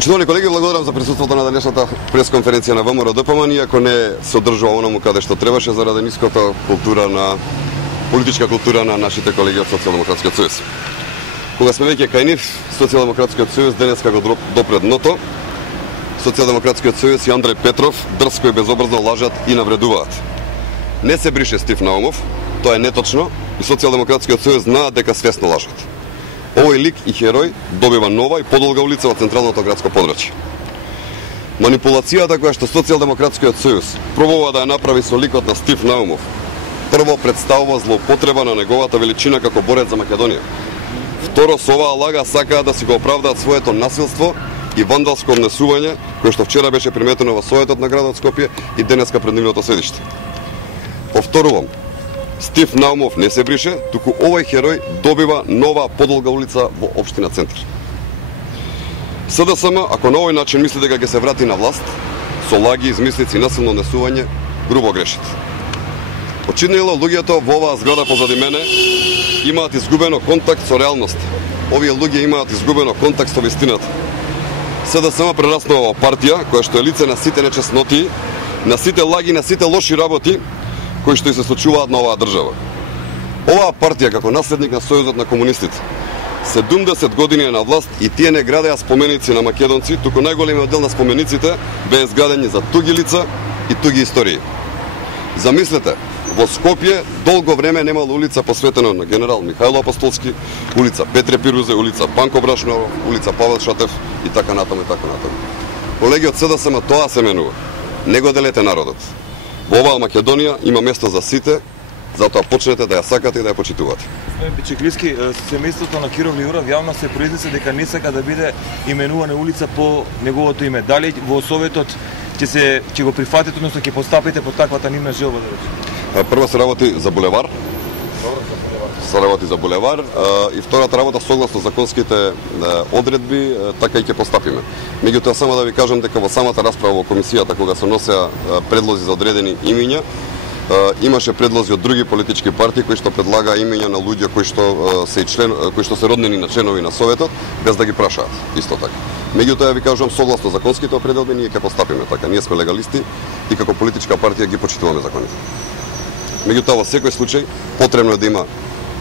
Почитувани колеги, благодарам за присуството на денешната пресконференција на ВМРО-ДПМН, иако не се одржува онаму каде што требаше заради ниската политичка култура на нашите колеги од Социјалдемократскиот сојуз. Кога сме веќе кај нив, Социјалдемократскиот сојуз денеска го допре дното. Социјалдемократскиот сојуз и Андреј Петров дрско и безобразно лажат и навредуваат. Не се брише Стив Наумов, тоа е неточно и Социјалдемократскиот сојуз знаат дека свесно лажат. Овој лик и херој добива нова и подолга улица во централното градско подрачје. Манипулацијата која што Социјалдемократскиот сојуз пробува да ја направи со ликот на Стив Наумов, прво представува злоупотреба на неговата величина како борец за Македонија. Второ, со оваа лага сакаат да си го оправдаат своето насилство и вандалско однесување, кое што вчера беше приметено во Советот на градот Скопје и денеска пред нивното седиште. Повторувам, Стив Наумов не се брише, туку овој херој добива нова подолга улица во општина Центар. СДСМ, ако на овој начин мисли дека ќе се врати на власт, со лаги, измислици и насилно однесување, грубо грешите. Очигледно луѓето во оваа зграда позади мене имаат изгубено контакт со реалноста. Овие луѓе имаат изгубено контакт со вистината. СДСМ прераснува во партија која што е лице на сите нечесноти, на сите лаги, на сите лоши работи кои што и се случуваат на оваа држава. Оваа партија како наследник на Сојузот на комунистите 70 години е на власт и тие не градеа споменици на македонци, туку најголемиот дел на спомениците беа изградени за туги лица и туги истории. Замислете, во Скопје долго време немало улица посветена на генерал Михајло Апостолски, улица Петре Пирузе, улица Панко Брашнов, улица Павел Шатев и така натаму и така натаму. Колеги од СДСМ, тоа се менува. Не го делете народот. Во оваа Македонија има место за сите, затоа почнете да ја сакате и да ја почитувате. Господин Пичеклиски, семејството на Киров Лиуров јавно се произнесе дека не сака да биде именувана улица по неговото име. Дали во Советот ќе го прифатите, односно ќе постапите по таквата нивна желба да рече? Прво се работи за булевар. Се работи за булевар и втората работа согласно законските одредби така и ќе постапиме. Меѓутоа само да ви кажам дека во самата расправа во комисијата кога се носеа предлози за одредени имиња, имаше предлози од други политички партии кои што предлагаа имиња на луѓе кои што се роднини на членови на Советот без да ги прашаат исто така. Меѓутоа ви кажувам согласно законските определби ние ќе постапиме така. Ние сме легалисти и како политичка партија ги почитуваме законите. Меѓутоа во секој случај потребно е да има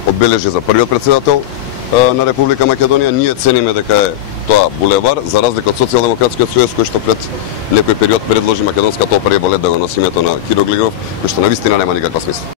одбележи за првиот председател на Република Македонија. Ние цениме дека е тоа булевар, за разлика од Социјалдемократскиот сојуз кој што пред некој период предложи македонската опера и балет да го носи името на Киро Глигов, кој што навистина нема никаква смисла.